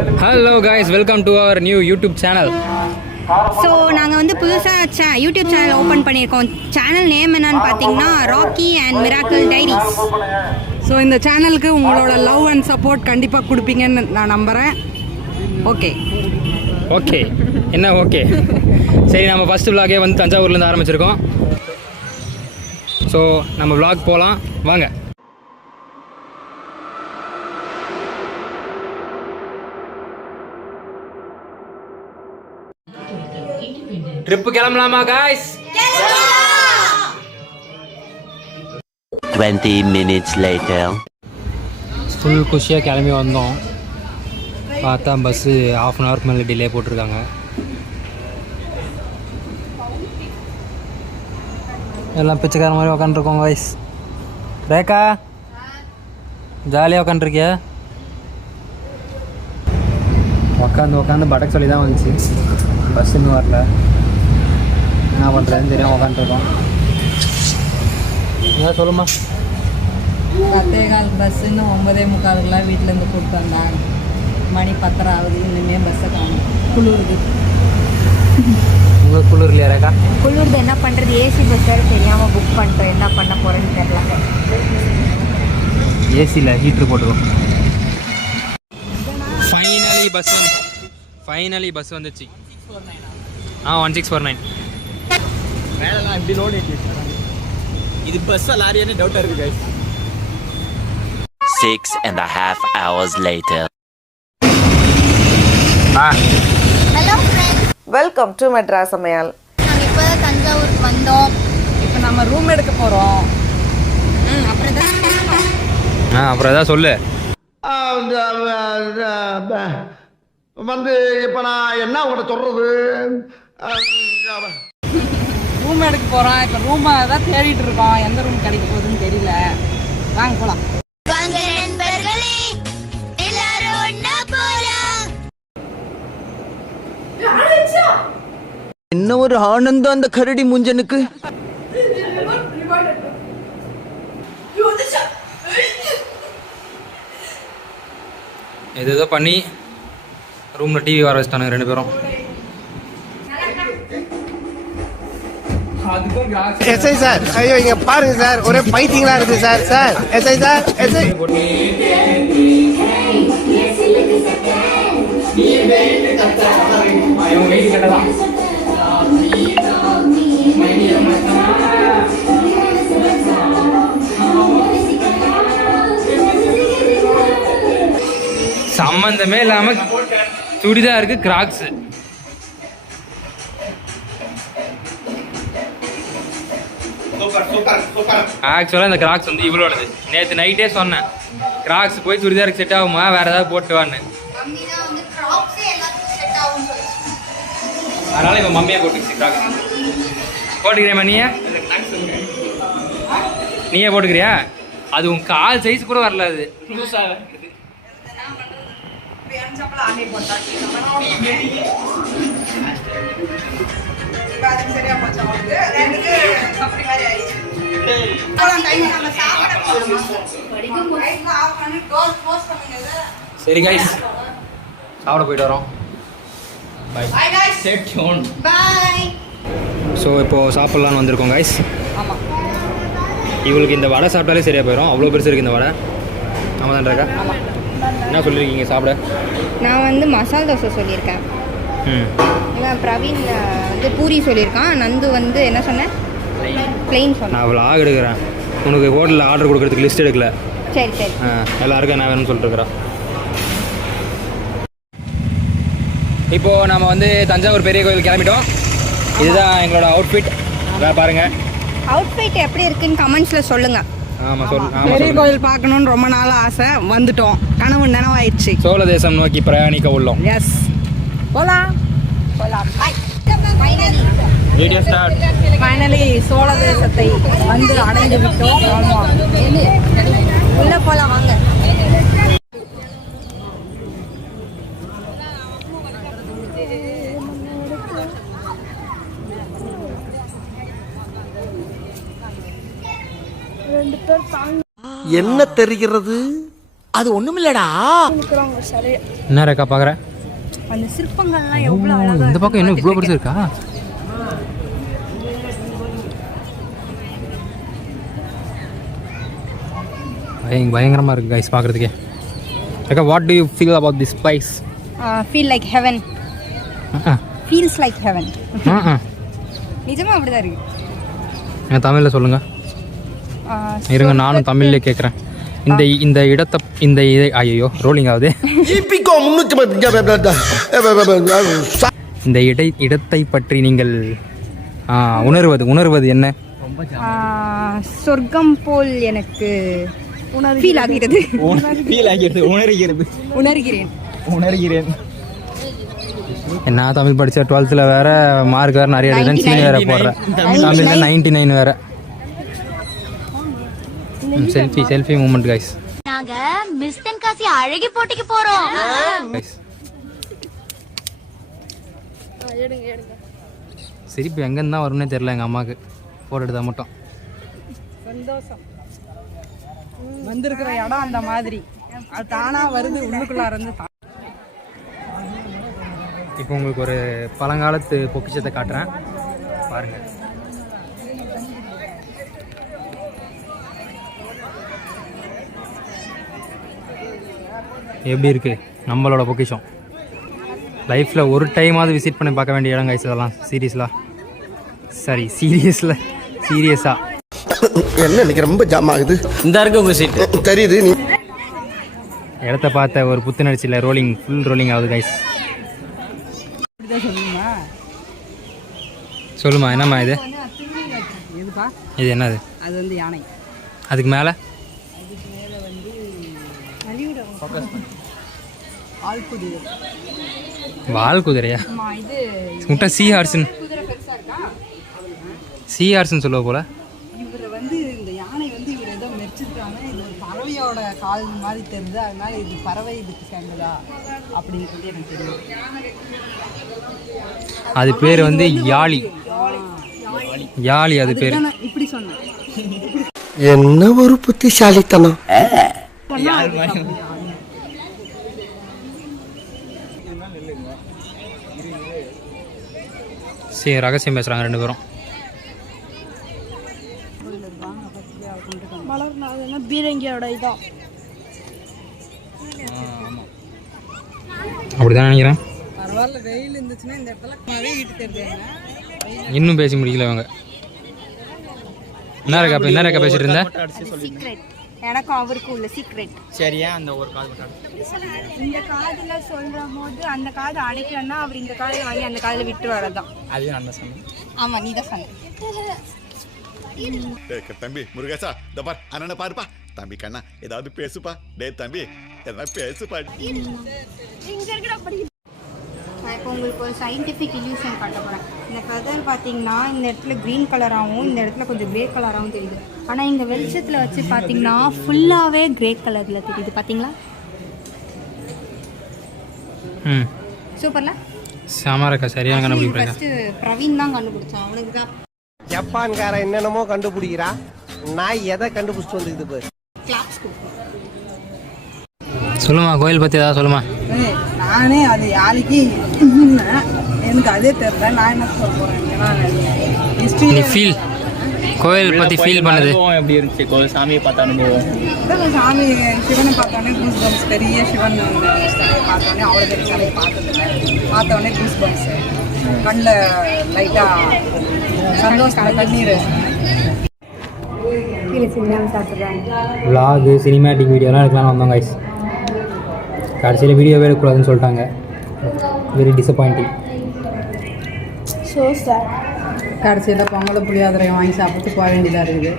Hello guys, welcome to our new YouTube channel. So நாங்கள் வந்து புதுசாக யூடியூப் சேனல் ஓப்பன் பண்ணியிருக்கோம். சேனல் நேம் என்னன்னு பார்த்தீங்கன்னா Rocky and Miracle Diaries. So இந்த சேனலுக்கு உங்களோட லவ் அண்ட் சப்போர்ட் கண்டிப்பாக கொடுப்பீங்கன்னு நான் நம்புகிறேன். ஓகே ஓகே என்ன ஓகே சரி, நம்ம ஃபஸ்ட்டு விலாகே வந்து தஞ்சாவூர்லேருந்து ஆரம்பிச்சிருக்கோம். ஸோ நம்ம விலாக் போகலாம் வாங்க. ட்ரிப்பு கிளம்பலாமா காய்ஸ்? 20 minutes later. ஃபுல் குஷியாக கிளம்பி வந்தோம். பார்த்தா பஸ்ஸு ½ அன் ஹவருக்கு மேலே டிலே போட்டிருக்காங்க. எல்லாம் பிச்சைக்கார மாதிரி உக்காந்துருக்கோம் காய்ஸ். ரேக்கா ஜாலியாக உக்காந்துருக்கியா? உக்காந்து படக்கு சொல்லி தான் வந்துச்சு. பஸ் இன்னும் வரல, என்ன பண்ணுறதுன்னு தெரியாமல் உக்காந்துருக்கோம். ஏன் சொல்லுமா? 10:15 பஸ் இன்னும் 9:45 வீட்டிலேருந்து கூப்பிட்டு வந்தாங்க. மணி 10:30 ஆகுது, இன்னுமே பஸ்ஸை காணும். குளிருது. உங்களுக்கு குளிர் இல்லையா ரேக்கா? குளிர்து என்ன பண்ணுறது, ஏசி பஸ் வேறு தெரியாமல் புக் பண்ணிட்டோம். என்ன பண்ண போகிறேன்னு தெரியல. ஏசியில் ஹீட்ரு போட்டுருக்கோம். ஃபைனலி பஸ் வந்துச்சு. 1649. மேலலாம் எப்படி லோட் ஏற்றி இது பஸ்ஸா லாரியானே டவுட்டாக இருக்குது guys. 6.5 hours later. Hello friends, welcome to Madras சமையல். நாங்கள் இப்போ தான் தஞ்சாவூருக்கு வந்தோம். இப்போ நம்ம ரூம் எடுக்க போகிறோம். அப்புறம் எதாவது சொல்லு. வந்து இப்போ நான் என்ன உங்கள்கிட்ட சொல்கிறது, ரூம் எடுக்க போகிறோம். இப்போ ரூமை தான் தேடிட்டு இருக்கோம். எந்த ரூம் கிடைக்க போகுதுன்னு தெரியல. வாங்க போகலாம். என்ன ஒரு ஆனந்தம் அந்த கரடி முஞ்சனுக்கு. ஏதோ பண்ணி ரூமில் டிவி வர வச்சுட்டானுங்க 2 பேரும். எஸ்ஐ சார், ஐயோ இங்க பாருங்க சார், ஒரே பைத்தியங்களா இருக்கு sir. Sir SI sir, SI சம்பந்தமே இல்லாம சுடிதாருக்கு கிராக்ஸ். ஆக்சுவலாக இந்த கிராக்ஸ் வந்து இவ்வளோடது. நேற்று நைட்டே சொன்னேன், கிராக்ஸ் போய் சுடிதாருக்கு செட் ஆகுமா, வேற ஏதாவது போட்டு வான்னு. அதனால இவன் மம்மியா போட்டுக்கிச்சு கிராக்ஸ். போட்டுக்கிறியா நீயே? நீயே போட்டுக்கிறியா? அது உன் கால் சைஸ் கூட வரல. அது சரி கைஸ், சாப்பிட போயிட்டு வரோம். பை. ஸோ இப்போது சாப்பிட்லான்னு வந்திருக்கோம் கைஸ். ஆமாம், இவளுக்கு இந்த வடை சாப்பிட்டாலே சரியாக போயிடும். அவ்வளோ பெருசு இருக்குது இந்த வடை. ஆமாம் தான்றாக்கா? என்ன சொல்லியிருக்கீங்க சாப்பிட? நான் வந்து மசால் தோசை சொல்லியிருக்கேன். இவன் பிரவீன் வந்து பூரி சொல்லியிருக்கான். நந்து வந்து என்ன சொன்னேன்? பிளெயின் சொன்னேன். நான் விலாக் எடுக்கிறேன். உனக்கு ஹோட்டலில் ஆர்டர் கொடுக்கறதுக்கு லிஸ்ட் எடுக்கல. சரி சரி. எல்லாருக்கும் என்ன வேணும்னு சொல்லிட்டுருக்குறோம். இப்போது நம்ம வந்து தஞ்சாவூர் பெரிய கோயில் கிளம்பிட்டோம். இதுதான் எங்களோட அவுட்ஃபிட். அதான் பாருங்கள். அவுட்ஃபிட் எப்படி இருக்குன்னு கமெண்ட்ஸில் சொல்லுங்கள். ஆமாம் பெரிய கோயில் பார்க்கணுன்னு ரொம்ப நாள் ஆசை. வந்துட்டோம், கனவு நினைவாயிடுச்சு. சோழ தேசம் நோக்கி பிரயாணிக்க உள்ளோம். எஸ், போலாம். Video start. ஃபைனலி சோழ தேசத்தை வந்து அடைந்து விட்டோம். உள்ளே போகலாம் வாங்க. என்ன தெரிகிறது? அது ஒண்ணுமில்லடா. என்ன ரேக்கா பார்க்குறேன்? அந்த சிற்பங்கள்லாம் எவ்வளோ அழகா இந்த பக்கம் இன்னும் இவ்வளோ பெருசு இருக்கா? பயங்கரமாக இருக்குது கைஸ் பார்க்குறதுக்கே. Rekha, what to you feel about this place? Feel like heaven. Feels like heaven. நிஜமாக அப்படி தான் இருக்குது. என் தமிழில் சொல்லுங்கள். இருங்க, நானும் தமிழ்லேயே கேட்குறேன். இந்த இடத்தை இதை ஐயோ ரோலிங் ஆகுது. இந்த இடத்தை பற்றி நீங்கள் உணர்வது என்ன? சொர்க்கம் போல் எனக்கு ஃபீல் ஆகிறது. உணர்கிறேன். என்ன தமிழ் படித்தா 12th வேற மார்க் வேறு நிறைய எடுக்கிறேன், சீனி வேறு போடுறேன். தமிழில் 99 வேறு. Selfie moment guys. நாங்க மிஸ் தென்காசி அழகி போட்டிக்கு போறோம். சிரிப்பு எங்கேருந்து தான் வரும்னே தெரியல எங்கள் அம்மாவுக்கு. ஃபோட்டோ எடுத்தால் மட்டும் சந்தோஷம். வந்திருக்கிற இடம் அந்த மாதிரி அது தானா வருது உள்ளுக்குள்ள இருந்து. இப்போ உங்களுக்கு ஒரு பழங்காலத்து பொக்கிஷத்தை காட்டுறேன் பாருங்கள். எப்படி இருக்குது நம்மளோட பொக்கிஷம்? லைஃப்பில் ஒரு டைமாவது விசிட் பண்ணி பார்க்க வேண்டிய இடம் கைஸ் இதெல்லாம். சீரியஸாக என்ன இன்னைக்கு ரொம்ப ஜாம் ஆகுது. இந்த இருக்கு உங்க சீட் தெரியுது. நீ இடத்த பார்த்த ஒரு புத்துணர்ச்சியில் ஃபுல் ரோலிங் ஆகுது கைஸ். சொல்லுமா, என்னம்மா இது? இது என்னது? அது வந்து யானை. அதுக்கு மேலே வால் குதிரையா? முட்டை சீ ஹார்ஸ்ன்னு சொல்லுவ போல. இவர் வந்து இந்த யானை வந்து இவர் ஏதோ மெரிச்சிருக்காங்க. இது ஒரு பறவையோட கால் மாதிரி தெரியுது. அதனால இது பறவை இதுக்கு சேர்ந்ததா அப்படின்னு சொல்லி எனக்கு தெரியும். அது பேர் வந்து யாழி. அது பேர். இப்படி சொன்னேன். என்ன ஒரு புத்திசாலித்தனம். சரி, ரகசியம் பேசுகிறாங்க ரெண்டு பேரும். பீரங்கியோட இதா அப்படிதான் நினைக்கிறேன். பரவாயில்ல, வெயில் இருந்துச்சுன்னா இந்த இடத்துல வீட்டு தெரிஞ்சாங்க. இன்னும் பேசி முடிக்கல அவங்க. என்ன ரேக்கா பேசிட்டு இருந்த? எனக்கும் அவருக்கும் உள்ள சீக்ரெட். சரியா? அந்த ஒரு காது இந்த காதுல சொல்ற போது அந்த காது அடைக்கலன்னா அவர் இந்த காதை வாங்கி அந்த காதுல விட்டு வரதான். அது நான் சொன்னேன். ஆமா, நீ தான் சொன்ன. தம்பி முருகேசா, இந்த பார் அண்ணனை பாருப்பா. தம்பி கண்ணா, ஏதாவது பேசுப்பா. தம்பி ஏதாவது பேசுப்பா. நான் இப்போ உங்களுக்கு ஒரு சயின்டிஃபிக் இல்யூஷன் காட்ட போகிறேன். இந்த கதர் பார்த்தீங்கன்னா இந்த இடத்துல க்ரீன் கலராகவும் இந்த இடத்துல கொஞ்சம் க்ரே கலராகவும் தெரியுது. ஆனால் இந்த வெளிச்சத்தில் வச்சு பார்த்தீங்கன்னா ஃபுல்லாகவே க்ரே கலரில் தெரியுது. பார்த்தீங்களா? சூப்பர்ல. சாமாரக்கா சரியாக கண்டுபிடிக்கிறேன். ஃபஸ்ட்டு பிரவீன் தான் கண்டுபிடிச்சான். அவனுக்கு தான் ஜப்பான்காரன் என்னென்னமோ கண்டுபிடிக்கிறா. நான் எதை கண்டுபிடிச்சிட்டு வந்துக்குது பாரு. கிளாப்ஸ் கொடுப்போம். சொல்லுமா, கோயில் பற்றி ஏதாவது சொல்லுமா. நானே அது யானைக்கு எனக்கு அதே தெரியல. நான் என்ன சொல்ல போகிறேன். நீ ஃபீல் கோயில் பற்றி ஃபீல் பண்ணுது எப்படி இருந்துச்சு? கோயில் சாமியை பார்த்த அனுபவம். சாமி சிவனை பார்த்தோன்னே கூஸ் பம்ஸ். பெரிய சிவன் சிலையை பார்த்தோன்னே அவ்வளோ பெரிய சிலையை பார்த்தோன்னே கூஸ் பம்ஸ். கண்ணில் லைட்டாக சந்தோஷம், கண்ணீர். விலாகு, சினிமேட்டிக் வீடியோலாம் எடுக்கலாம்னு வந்தோம் கைஸ். கடைசியில் வீடியோவே எடுக்கக்கூடாதுன்னு சொல்லிட்டாங்க. Very disappointing. ஸோ சார், கடைசியில் பொங்கலை புளியோதரையும் வாங்கி சாப்பிட்டு போக வேண்டியதாக இருக்குது.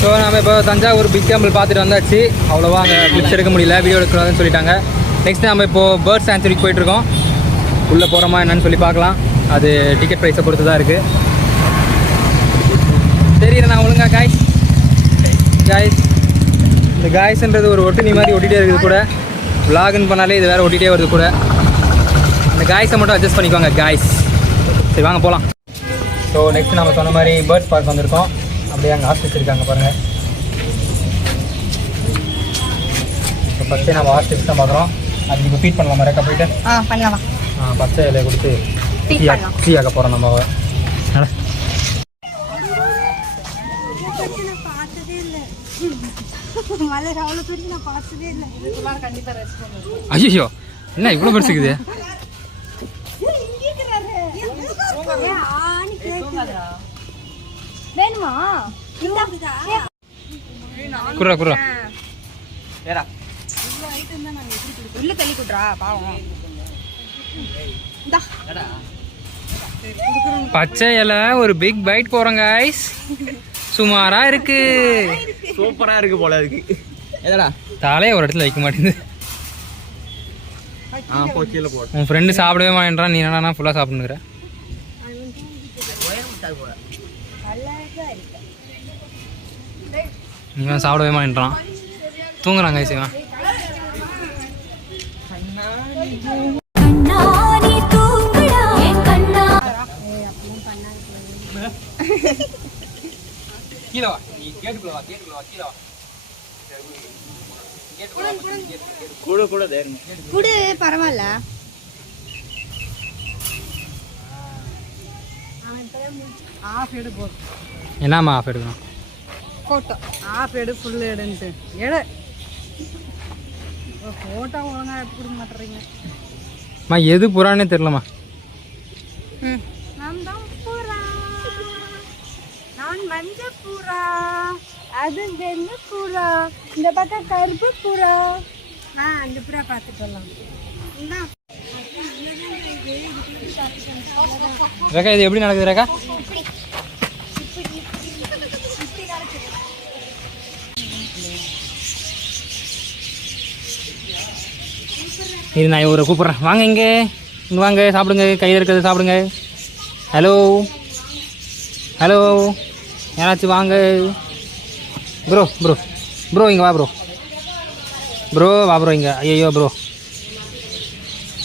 ஸோ நம்ம இப்போ தஞ்சாவூர் பிக் டெம்பிள் பார்த்துட்டு வந்தாச்சு. அவ்வளோவா அங்கே கிளிப்ஸ் எடுக்க முடியல, வீடியோ எடுக்கக்கூடாதுன்னு சொல்லிட்டாங்க. நெக்ஸ்ட் நம்ம இப்போது பேர்ட் சான்ச்சுரிக்கு போயிட்டுருக்கோம். உள்ளே போகிறோமா என்னன்னு சொல்லி பார்க்கலாம். அது டிக்கெட் ப்ரைஸை பொறுத்து தான் இருக்குது. தெரியல நான் ஒழுங்கா காய்ஸ். இந்த காய்ஸ்ன்றது ஒரு ஒட்டுனி மாதிரி ஒட்டிகிட்டே இருக்குது கூட. விலாகுன்னு பண்ணாலே இது வேறு ஒட்டிகிட்டே வருது கூட. இந்த காய்ஸை மட்டும் அட்ஜஸ்ட் பண்ணிக்கோங்க காய்ஸ். சரி வாங்க போகலாம். ஸோ நெக்ஸ்ட் நம்ம சொன்ன மாதிரி பேர்ட்ஸ் பார்க் வந்திருக்கோம். அப்படியே அங்கே ஆஸ்பத்திரி இருக்காங்க பாருங்கள். ஃபஸ்ட்டே நம்ம ஹாஸ்டல் தான் பார்க்குறோம். அதுக்கு இப்போ ஃபீட் பண்ணலாமா ரேக்கா போயிட்டு? பண்ணலாம். பச்சை இலையை கொடுத்து Feed பண்ணலாம். டீ ஆக்க போகிறோம் நம்ம. மலர் அவ்வளோ பெருசு நான் பார்த்ததே இல்லை. கண்டிப்பாக ரெஸ்ட் பண்ணுவோம். ஐயோ என்ன இவ்வளோ பெருசுக்குது? வேணுமா? குர்ரா குர்ரா உள்ள தள்ளி குட்றா பாவம். பச்சை இலை ஒரு பிக் பைட் போகிறோம் கைஸ். சுமாரா இருக்கு. சூப்பரா இருக்கு போல இருக்கு. எதடா தலையை ஒரு இடத்துல வைக்க மாட்டேங்குது. போ கீழே போ. உன் ஃப்ரெண்டு சாப்பிடவே மாட்டேன்றான், நீ என்னடா ஃபுல்லாக சாப்பிடுங்கிற? இவன் சாப்பிடவே மாட்டேன்றான், தூங்குறாங்க கைஸ் இவன். கீழே வா, நீ கேட்டுக்குள்ள வா, கேட்டுக்குள்ள வா, கீழே வா. கூட கூட தேருங்க. குடு பரவாயில்ல. ஆஃப் எடு போதும். என்னம்மா ஆஃப் எடுக்கணும்? ஃபோட்டோ ஆஃப் எடு ஃபுல் எடுன்ட்டு எடு. ஃபோட்டோ ஒழுங்காக எடுத்து கொடுக்க மாட்டேறீங்க. அம்மா எது புறானே தெரிலம்மா. நான் தான் புறா, நான் மஞ்சள் புறா, அது வெள்ளை புறா, இந்த பக்கம் கருப்பு புறா. அந்த புறா பார்த்துட்டு வரலாம். ரேகா இது எப்படி நடக்குது ரேகா? இது நான் இவரை கூப்பிட்றேன். வாங்க இங்கே வாங்க, சாப்பிடுங்க, கையில் இருக்கிறது சாப்பிடுங்க. ஹலோ ஹலோ யாராச்சும் வாங்க. ப்ரோ ப்ரோ ப்ரோ இங்கே வா ப்ரோ. ப்ரோ வா ப்ரோ இங்கே. ஐயோ ப்ரோ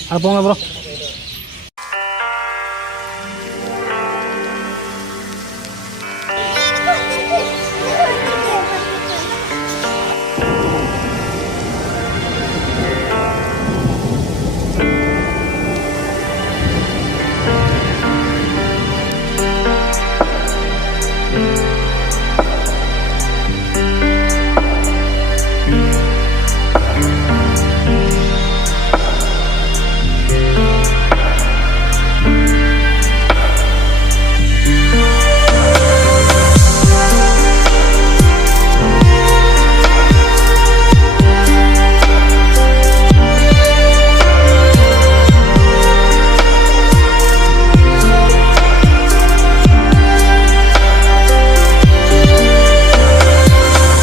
அது போங்க ப்ரோ.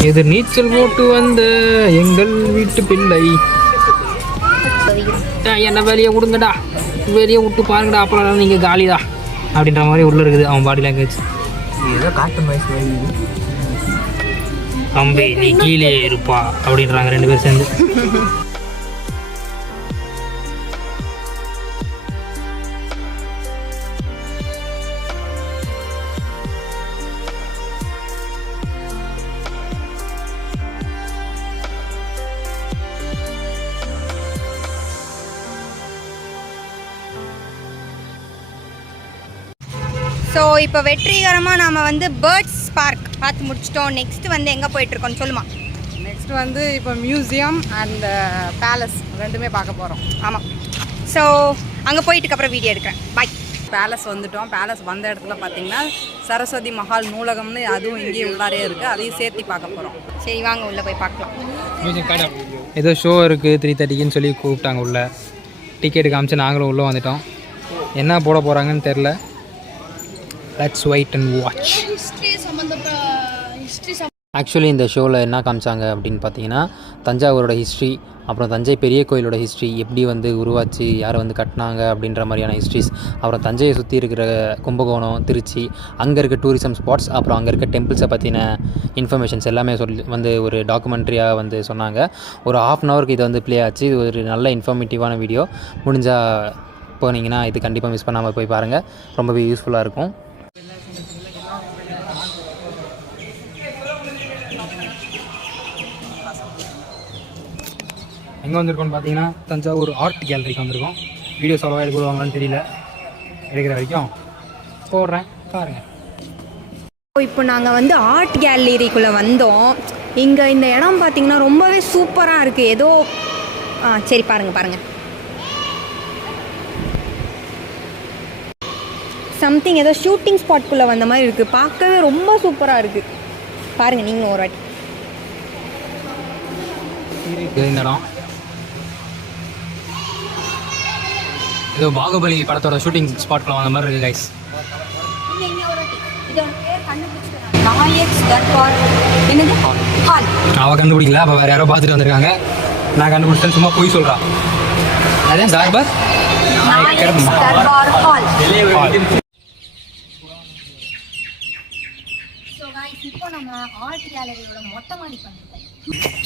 இது நீச்சல் போட்டு வந்த எங்கள் வீட்டு பிள்ளை. என்ன வெளியே விடுங்கடா, வெளியே விட்டு பாருங்கடா, அப்புறம் நீங்கள் காலிதா அப்படின்ற மாதிரி உள்ள இருக்குது அவன் பாடி லாங்குவேஜ். ஏதோ காட்டு மாதிரி தம்பி நீ கீழே இருப்பா அப்படின்றாங்க ரெண்டு பேரும் சேர்ந்து. ஸோ இப்போ வெற்றிகரமாக நாம் வந்து பேர்ட்ஸ் பார்க் பார்த்து முடிச்சிட்டோம். நெக்ஸ்ட்டு வந்து எங்கே போயிட்டுருக்கோன்னு சொல்லுமா? நெக்ஸ்ட் வந்து இப்போ மியூசியம் அண்ட் பேலஸ் ரெண்டுமே பார்க்க போகிறோம். ஆமாம். ஸோ அங்கே போயிட்டுக்கு அப்புறம் வீடியோ எடுக்கிறேன். பாய். பேலஸ் வந்துட்டோம். பேலஸ் வந்த இடத்துல பார்த்தீங்கன்னா சரஸ்வதி மஹால் நூலகம்னு அதுவும் இங்கேயே உள்ளாரே இருக்குது, அதையும் சேர்த்து பார்க்க போகிறோம். சரி வாங்க உள்ளே போய் பார்க்கலாம். ஏதோ ஷோ இருக்குது 3:30க்குன்னு சொல்லி கூப்பிட்டாங்க உள்ள. டிக்கெட்டு காமிச்சு நாங்களும் உள்ளே வந்துட்டோம். என்ன போட போகிறாங்கன்னு தெரில. Let's wait and watch. Actually இந்த ஷோவில் என்ன காமிச்சாங்க அப்படின்னு பார்த்தீங்கன்னா தஞ்சாவூரோட ஹிஸ்ட்ரி, அப்புறம் தஞ்சை பெரிய கோயிலோட ஹிஸ்ட்ரி, எப்படி வந்து உருவாச்சு, யாரை வந்து கட்டினாங்க அப்படின்ற மாதிரியான ஹிஸ்ட்ரிஸ், அப்புறம் தஞ்சையை சுற்றி இருக்கிற கும்பகோணம், திருச்சி, அங்கே இருக்க டூரிசம் ஸ்பாட்ஸ், அப்புறம் அங்கே இருக்க டெம்பிள்ஸை பற்றின இன்ஃபர்மேஷன்ஸ் எல்லாமே சொல்லி வந்து ஒரு டாக்குமெண்ட்ரியாக வந்து சொன்னாங்க. ஒரு 1/2 ஹவருக்கு இது வந்து ப்ளே ஆச்சு. இது ஒரு நல்ல இன்ஃபர்மேட்டிவான வீடியோ. முடிஞ்சால் போனீங்கன்னா இது கண்டிப்பாக மிஸ் பண்ணாமல் போய் பாருங்கள், ரொம்பவே யூஸ்ஃபுல்லாக இருக்கும். எங்கே வந்திருக்கோம்னு பார்த்தீங்கன்னா தஞ்சாவூர் ஆர்ட் கேலரிக்கு வந்திருக்கோம். வீடியோஸ் அவ்வளோவா எடுக்கலாங்களான்னு தெரியல, எடுக்கிற வரைக்கும் போடுறேன் பாருங்கள். இப்போ நாங்கள் வந்து ஆர்ட் கேலரிக்குள்ளே வந்தோம். இங்கே இந்த இடம் பார்த்தீங்கன்னா ரொம்பவே சூப்பராக இருக்குது. ஏதோ சரி பாருங்கள் சம்திங் ஏதோ ஷூட்டிங் ஸ்பாட்குள்ளே வந்த மாதிரி இருக்குது. பார்க்கவே ரொம்ப சூப்பராக இருக்குது. பாருங்கள் நீங்களும் ஒரு வாட்டி. இந்த இடம் ஏதோ பாகுபலி படத்தோட ஷூட்டிங் ஸ்பாட்குள்ளே வந்த மாதிரி இருக்குது கைஸ். அவ கண்டுபிடிக்கல, அப்போ வேற யாரோ பார்த்துட்டு வந்திருக்காங்க. நான் கண்டுபிடிச்சேன், சும்மா போய் சொல்கிறான். அதே தார்பார்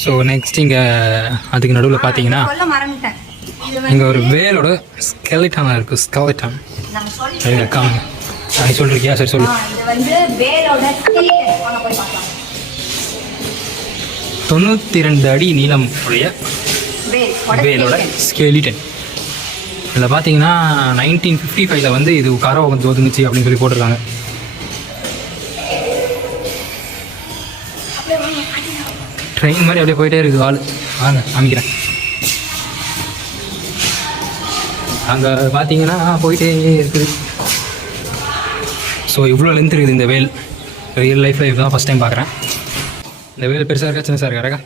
ஸோ நெக்ஸ்ட் இங்கே அதுக்கு நடுவில் பார்த்தீங்கன்னா இங்கே ஒரு வேலோட ஸ்கெலிட்டான இருக்குது. ஸ்கெலிட்டான் காமிங்க. நீ சொல்றியா? சரி சொல்லு. 92 அடி நீளம் உடைய வேலோட ஸ்கெலிட்டன். இதில் பார்த்தீங்கன்னா 1955 வந்து இது கரை வந்து ஒதுங்குச்சு அப்படின்னு சொல்லி போட்டிருக்காங்க. ட்ரெயின் மாதிரி அப்படியே போயிட்டே இருக்குது. வாங்க காமிக்கிறேன். அங்கே பார்த்தீங்கன்னா போயிட்டே இருக்குது. ஸோ இவ்வளோ லென்த் இருக்குது இந்த வேல். ரியல் லைஃப்பில் தான் ஃபஸ்ட் டைம் பார்க்குறேன். இந்த வேல் பெருசாக இருக்கா சின்னதாக இருக்கா? இருக்கா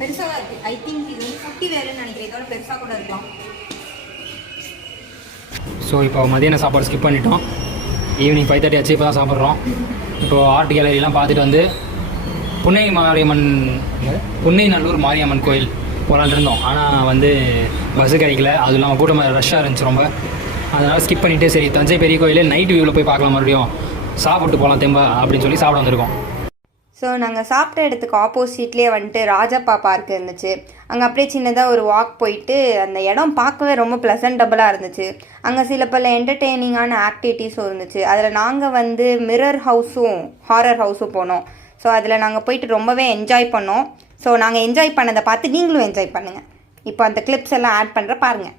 பெருசாக இருக்குது. ஐ திங்க் இது குட்டி வேலுன்னு நினைக்கிறேன். இதோட பெருசாக கூட இருக்கலாம். ஸோ இப்போ மதியான சாப்பாடு ஸ்கிப் பண்ணிட்டோம். ஈவினிங் 5:30 ஆச்சு. இப்போ தான் சாப்பிட்றோம். இப்போது ஆர்ட் கேலரிலாம் பார்த்துட்டு வந்து புன்னைநல்லூர் மாரியம்மன் கோயில் போகலான்னு இருந்தோம். ஆனால் வந்து பஸ்ஸு கிடைக்கல. அதுவும் இல்லாமல் கூட்டம் ரஷ்ஷாக இருந்துச்சு ரொம்ப. அதனால் ஸ்கிப் பண்ணிவிட்டு சரி தஞ்சை பெரிய கோயில் நைட் வியூவில் போய் பார்க்கலாம், மறுபடியும் சாப்பிட்டு போகலாம் தெம்பா அப்படின்னு சொல்லி சாப்பிட வந்திருக்கோம். ஸோ நாங்கள் சாப்பிட்ட இடத்துக்கு ஆப்போசிட்லேயே வந்துட்டு ராஜப்பா பார்க் இருந்துச்சு. அங்கே அப்படியே சின்னதாக ஒரு வாக் போயிட்டு அந்த இடம் பார்க்கவே ரொம்ப ப்ளசன்டபுளாக இருந்துச்சு. அங்கே சில பல என்டர்டெய்னிங்கான ஆக்டிவிட்டீஸும் இருந்துச்சு. அதில் நாங்கள் வந்து மிரர் ஹவுஸும் ஹாரர் ஹவுஸும் போனோம். ஸோ அதில் நாங்கள் போயிட்டு ரொம்பவே என்ஜாய் பண்ணோம். ஸோ நாங்கள் என்ஜாய் பண்ணதை பார்த்து நீங்களும் என்ஜாய் பண்ணுங்கள். இப்போ அந்த கிளிப்ஸ் எல்லாம் ஆட் பண்ணுற பாருங்கள்.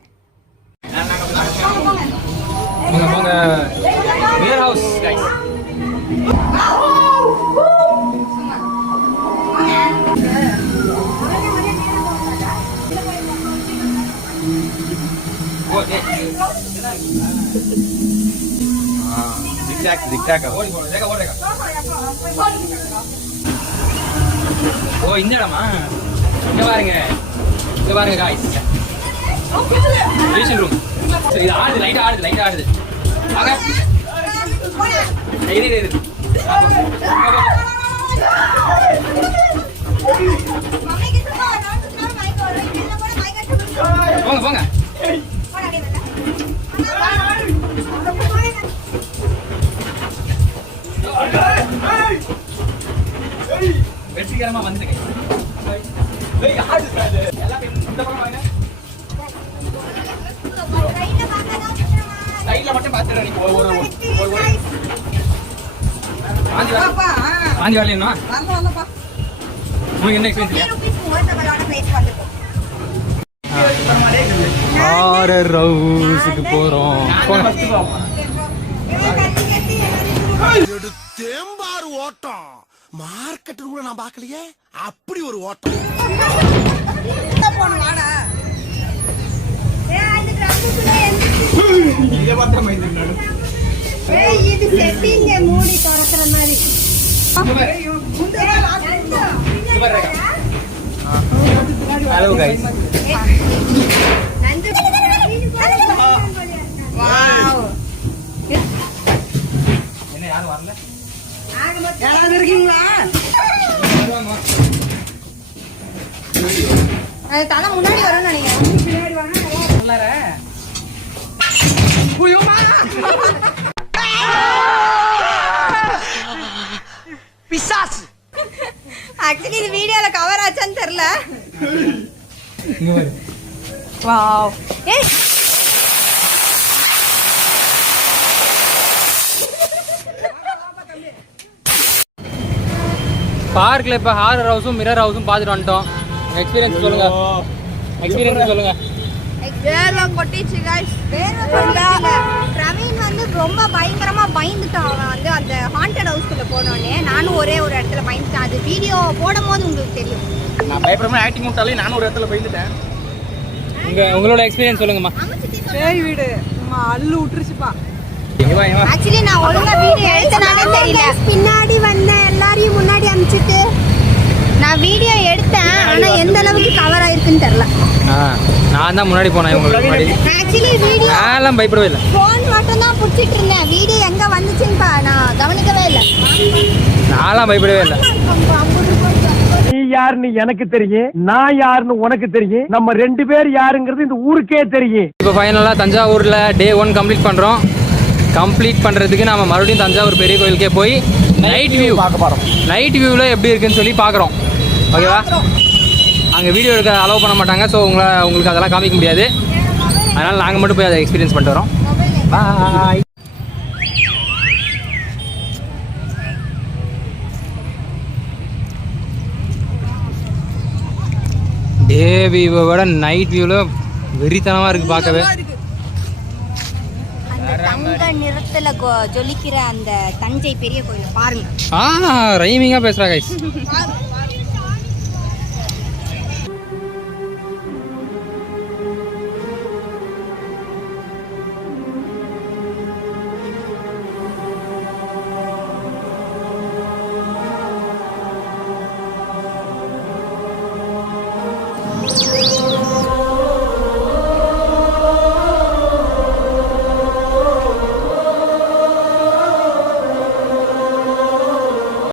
ஓ இந்த இடமா? இங்க பாருங்க காய்ஸ், ரீசன் ரூம். சரி இது ஆடுது, லைட் ஆடுது. வாங்க இரு போங்க. வெற்றிகரமா வந்துருக்கேன். மட்டும் பார்த்துட்டு ஆஞ்சி வரலையா? உங்களுக்கு என்ன எக்ஸ்பீரியன்ஸ்? ஹாரர் ஹவுஸுக்கு போகிறோம். தேம்பாறு ஓட்டம் மார்க்கெட் கூட நான் பார்க்கலையே. அப்படி ஒரு ஓட்டம். Hello guys. என்ன யாரும் வரல? யாராவது இருக்கீங்களா? அது தலை முன்னாடி வரும்னு நினைக்கிறேன். பின்னாடி வாங்க. ஆக்சுவலி இது வீடியோல கவர் ஆச்சான்னு தெரியல. வாவ். ஏய் பார்க்கில் இப்போ ஹாரர் ஹவுஸும் மிரர் ஹவுஸும் பார்த்துட்டு வந்துட்டோம். எக்ஸ்பீரியன்ஸ் சொல்லுங்க. எக்ஸ்பீரியன்ஸ் சொல்லுங்க. வேர்வை கொட்டிச்சு guys. வேர்வை கொட்டல. பிரவீன் வந்து ரொம்ப பயங்கரமா பயந்துட்டான். அவன் வந்து அந்த ஹாண்டட் ஹவுஸ்க்குள்ள போனோடனே நானும் ஒரே ஒரு இடத்துல பயந்துட்டேன். அது வீடியோ போடும்போது உங்களுக்கு தெரியும். நான் பயப்படாம ஆக்டிங் விட்டாலே நானும் ஒரு இடத்துல பயந்துட்டேன். உங்களோட எக்ஸ்பீரியன்ஸ் சொல்லுங்கம்மா. பேய் வீடு அள்ளு விட்டுருச்சுப்பா. ஆக்சுவலி நான் ஒழுங்கா வீடியோ எடுத்தனாலே தெரியல. பின்னாடி வந்த எல்லாரையும் முன்னாடி அனுப்பிச்சிட்டு நான் வீடியோ எடுத்தேன். ஆனா எந்த அளவுக்கு கவர் ஆயிருக்குன்னு தெரியல. நான் தான் முன்னாடி போனேன் உங்களுக்கு முன்னாடி. ஆக்சுவலி வீடியோ நான்லாம் பயப்படவே இல்லை. ஃபோன் மட்டும் தான் பிடிச்சிட்டு இருந்தேன். வீடியோ எங்க வந்துச்சுன்னு நான் கவனிக்கவே இல்லை. நான்லாம் பயப்படவே இல்லை. நீ யாருன்னு எனக்கு தெரியும், நான் யாருன்னு உனக்கு தெரியும், நம்ம 2 பேர் யாருங்கிறது இந்த ஊருக்கே தெரியும். இப்போ ஃபைனலாக தஞ்சாவூரில் டே 1 கம்ப்ளீட் பண்ணுறோம். கம்ப்ளீட் பண்ணுறதுக்கு நம்ம மறுபடியும் தஞ்சாவூர் பெரிய கோயிலுக்கே போய் நைட் வியூ பார்க்க போகிறோம். நைட் வியூவில் எப்படி இருக்குன்னு சொல்லி பார்க்குறோம். ஓகேவா? அங்கே வீடியோ எடுக்க அலோவ் பண்ண மாட்டாங்க. ஸோ உங்களுக்கு அதெல்லாம் காமிக்க முடியாது. அதனால் நாங்கள் மட்டும் போய் அதை எக்ஸ்பீரியன்ஸ் பண்ணிட்டு வரோம். பாய். டே வியூவோட நைட் வியூவில் வெறித்தனமாக இருக்குது பார்க்கவே. அந்த தங்க நிறத்துல ஜொலிக்கிற அந்த தஞ்சை பெரிய கோயில் பாருங்க. ரைமிங்காக பேசுகிறா கைஸ்.